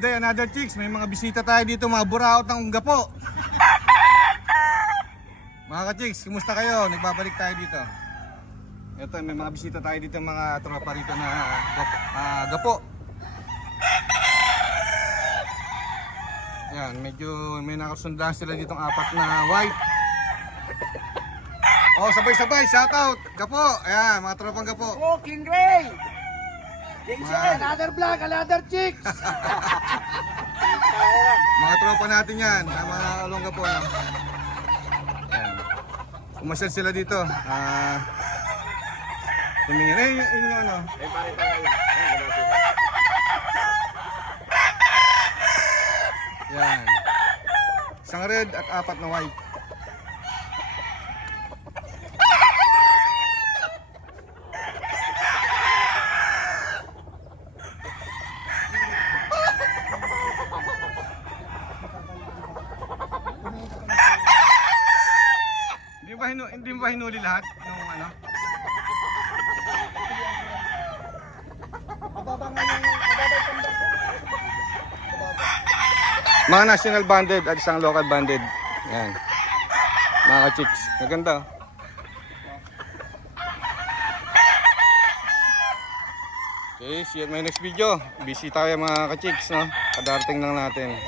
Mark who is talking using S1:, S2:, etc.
S1: day, another chicks. May mga bisita tayo dito, mga buraot ng gapo. Mga ka-chicks, kumusta kayo? Nagbabalik tayo dito. Ito, may mga bisita tayo dito, mga tropa rito na gapo. ah, gapo. Yan, medyo may nakasundan sila ditong apat na white. Oh, sabay-sabay, shout out. Gapo. Ayan, mga tropang gapo.
S2: Oh, King Ray! Another vlog, another chicks!
S1: Mga tropa natin yan, ang mga alongga po. Ayan. Umasyal sila dito. Ah, tumingin. Eh, yun, yun, yung ano.
S2: Eh, pare tayo.
S1: Yan. Isang red at apat na white. Ba, hinu hindi ba hinuli lahat? Nung ano? Mga national banded at isang local banded. Yan. Mga chicks. Maganda. oh. Okay, see you at my next video. Busy tayo mga ka-chicks, no? Kadarating lang natin.